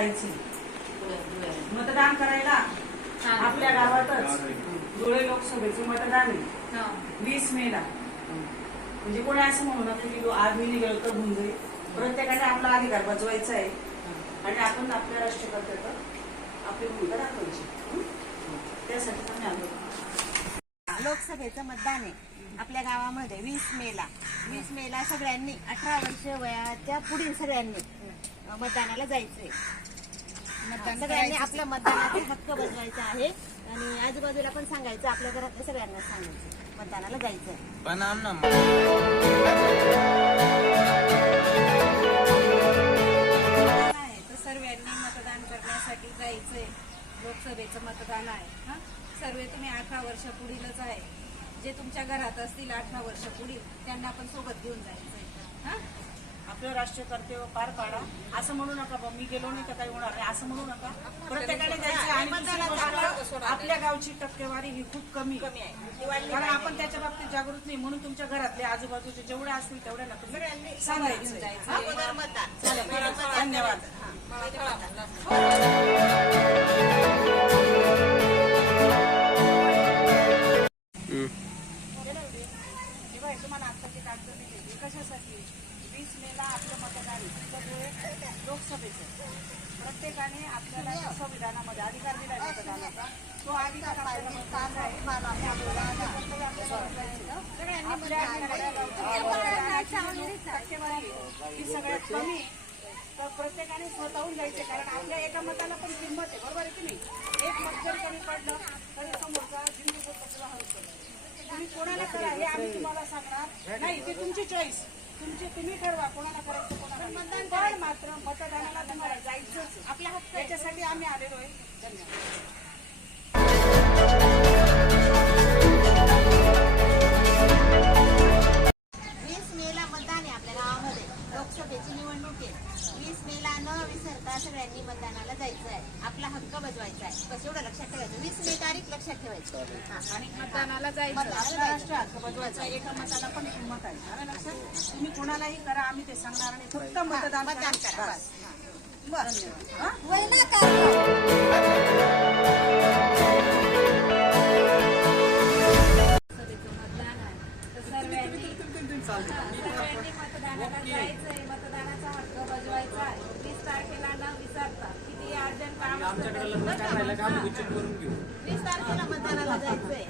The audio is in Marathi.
जायचं मतदान करायला आपल्या गावातच धुळे लोकसभेचं मतदान आहे. वीस मेला. म्हणजे कोणी असं म्हणू नका की लो- आज मी निघालो तर होऊन जाईल प्रत्येकाने आपला अधिकार बजवायचा आहे. आणि आपण आपल्या राष्ट्रकर्त्याचं आपली भूमिका दाखवायची? त्यासाठी आम्ही आलो. लोकसभेचं मतदान आहे. आपल्या गावामध्ये वीस मेला. वीस मेला सगळ्यांनी अठरा वर्ष वयाच्या पुढील सगळ्यांनी. मतदानाला जायचंय. सगळ्यांनी आपल्या मतदानाचा हक्क बजवायचा आहे. आणि आजूबाजूला पण सांगायचं आपल्या घरातल्या सगळ्यांना सांगायचं. मतदानाला जायचंय. पण आमना आहे. तर सर्वांनी मतदान करण्यासाठी जायचंय. लोकसभेचं मतदान आहे. हा? सर्व तुम्ही अठरा वर्ष पुढीलच आहे. जे तुमच्या घरात असतील अठरा वर्ष पुढील त्यांना पण सोबत घेऊन जायचंय. हा? आपलं राष्ट्रीय कर्तव्य पार पाडा. असं म्हणू नका बा मी गेलो नाही तर काही होणार नाही. असं म्हणू नका. प्रत्येकाने जायचं आणि दुसरी गोष्ट, आपल्या गावची टक्केवारी ही खूप कमी कमी आहे. कारण आपण त्याच्या बाबतीत जागृत नाही. म्हणून तुमच्या घरातले आजूबाजूचे जेवढे असतील तेवढ्याला तुम्ही सांगायचं हा? धन्यवाद. लोकसभेचं प्रत्येकाने आपल्याला या संविधानामध्ये अधिकार दिला आहे मतदानाचा तो अधिकार आपल्याला मतदान आहे आणि आपल्याला आपल्या टक्केवारी ही सगळ्यात कमी आहे. तर प्रत्येकाने स्वतःहून जायचे कारण आपल्या एका मताला पण किंमत आहे बरोबर आहे की नाही एक मत जर कमी पडलं तरी समोरचा जिंदगी कचरा हरतो तुम्ही कोणाला करा हे आम्ही तुम्हाला सांगणार नाही ती तुमची चॉईस तुमची तुम्ही ठरवा कोणाला करायचं मतदान पण मात्र मतदानाला तुम्हाला जायचंच आपल्या हक्क याच्यासाठी आम्ही आलेलो आहे. धन्यवाद. सगळ्यांनी मतदानाला जायचं आहे आपला हक्क बजवायचा आहे. बस एवढं लक्षात ठेवायचं. वीस मे तारीख लक्षात ठेवायची. हा. आणि मतदानाला जायचं. राष्ट्र हक्क बजवायचा. एका मताला पण किंमत आहे. आलं लक्षात? तुम्ही कोणालाही करा आम्ही ते सांगणार आणि फक्त मतदान मतदान करा. बस. हा? मतदानाला जायचंय. मतदानाचा हक्क बजवायचा आहे. वीस तारखेला लग्न करायला का विचार करून घेऊ. वीस तारखेला मतदानाला जायचंय